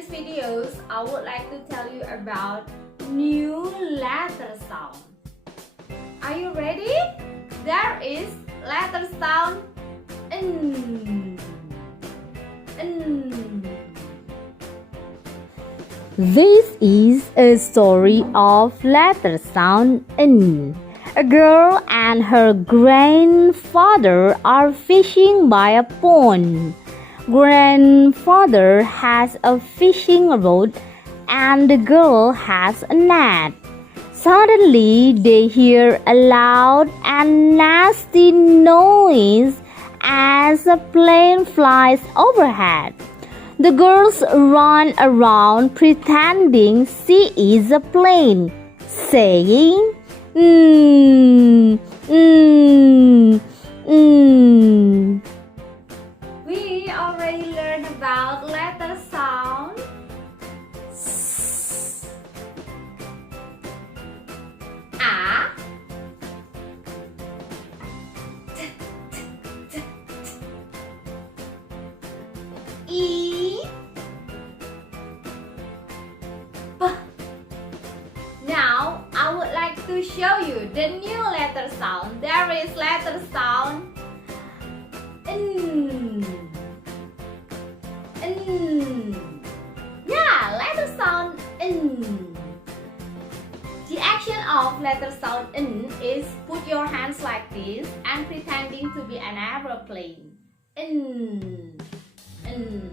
these videos, I would like to tell you about new letter sound. Are you ready? There is letter sound N. N. This is a story of letter sound N. A girl and her grandfather are fishing by a pond. Grandfather has a fishing rod and the girl has a net. Suddenly they hear a loud and nasty noise as a plane flies overhead. The girls run around pretending she is a plane, saying, We already learned about letter sound S, A, T, T, T, T, E, B. Now I would like to show you the new letter sound. There is letter sound N. N. Yeah, letter sound N. The action of letter sound N is put your hands like this and pretending to be an aeroplane. N. N.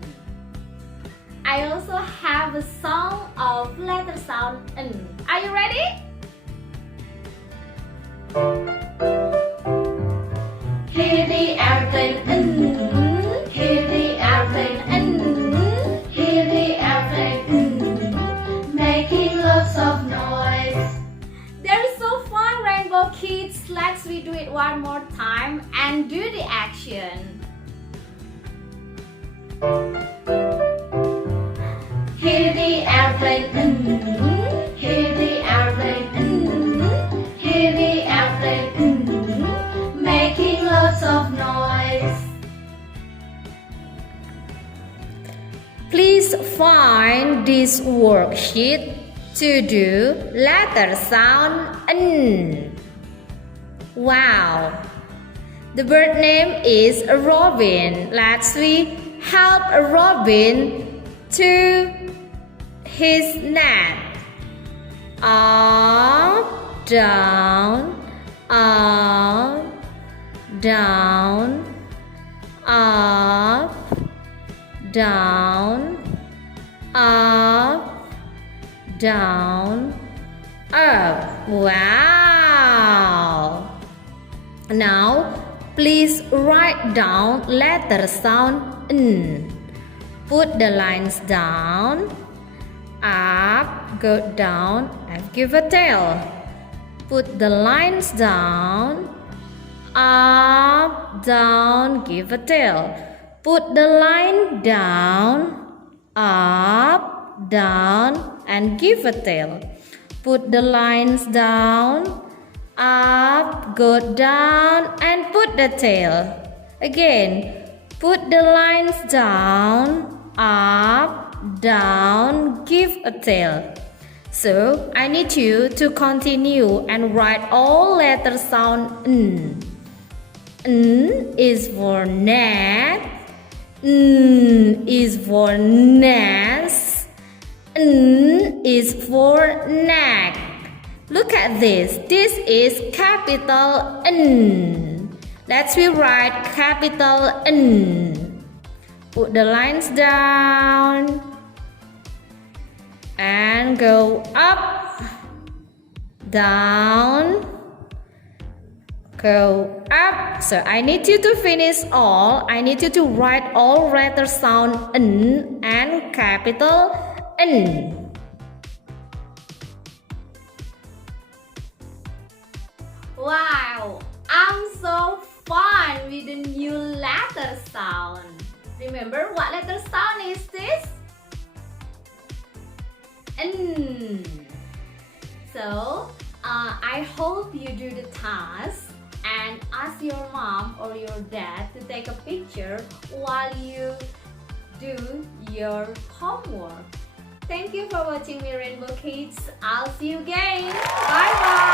I also have a song of letter sound N. Are you ready? Hear the airplane N. Hear the airplane N. Hear the airplane N. Making lots of noise. There is so fun, Rainbow Kids. Let's redo it one more time and do the action. Hear the airplane N. Hear the airplane N. Hear the airplane N. Making lots of noise. Please find this worksheet to do letter sound N. Wow! The bird name is Robin. Let's help Robin to his net. Up, down, up, down, up, down, up, down, up. Wow! Now, please write down letter sound N. Put the lines down, up, go down, and give a tail. Put the lines down, up, down, give a tail. Put the line down, up, down, and give a tail. Put the lines down, up, go down, and put the tail. Again, put the lines down, up, down, give a tail. So, I need you to continue and write all letter sound N. N is for net. N is for nest. N is for neck. Look at this. This is capital N. Let's rewrite capital N. Put the lines down and go up, down, go up. So I need you to finish all. I need you to write all letter sound N and capital N. Wow, I'm so fun with the new letter sound. Remember what letter sound is this? N. So, I hope you do the task and ask your mom or your dad to take a picture while you do your homework. Thank you for watching me, Rainbow Kids. I'll see you again. Bye bye.